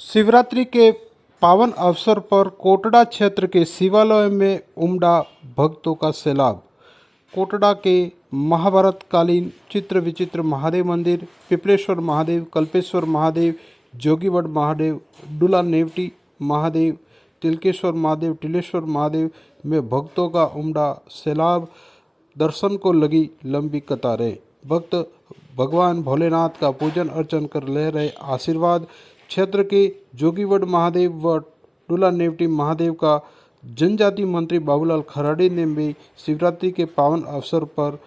शिवरात्रि के पावन अवसर पर कोटड़ा क्षेत्र के शिवालय में उमड़ा भक्तों का सैलाब। कोटड़ा के महाभारत कालीन चित्र विचित्र महादेव मंदिर, पिपलेश्वर महादेव, कल्पेश्वर महादेव, जोगीवड़ महादेव, डुला नेवटी महादेव, तिलकेश्वर महादेव, टिलेश्वर महादेव में भक्तों का उमड़ा सैलाब। दर्शन को लगी लंबी कतारें। भक्त भगवान भोलेनाथ का पूजन अर्चन कर ले रहे आशीर्वाद। क्षेत्र के जोगीवड़ महादेव व डुला नेवटी महादेव का जनजाति मंत्री बाबूलाल खराड़ी ने भी शिवरात्रि के पावन अवसर पर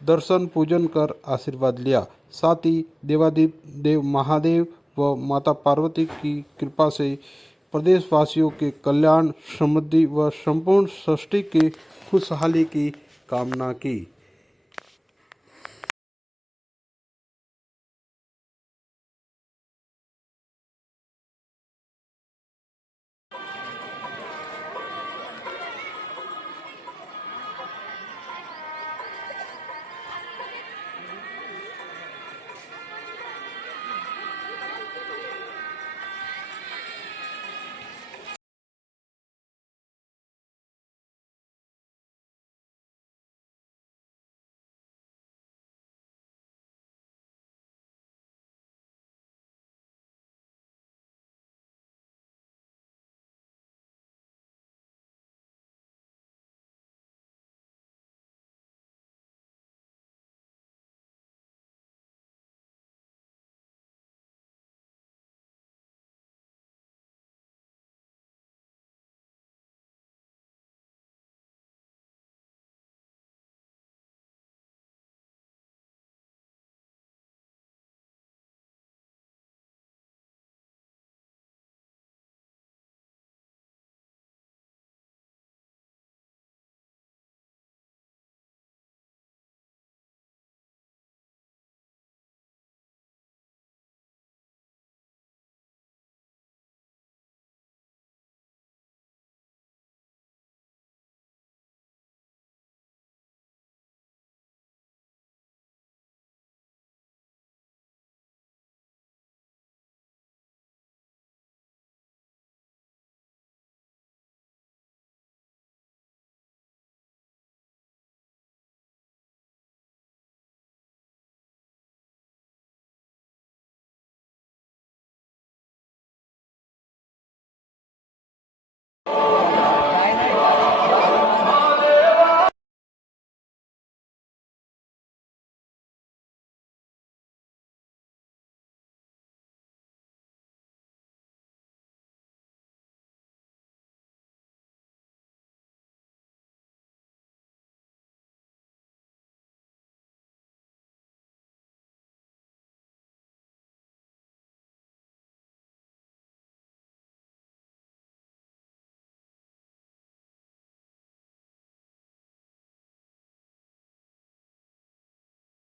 दर्शन पूजन कर आशीर्वाद लिया। साथ ही देवाधिदेव महादेव व माता पार्वती की कृपा से प्रदेशवासियों के कल्याण, समृद्धि व संपूर्ण सृष्टि की खुशहाली की कामना की।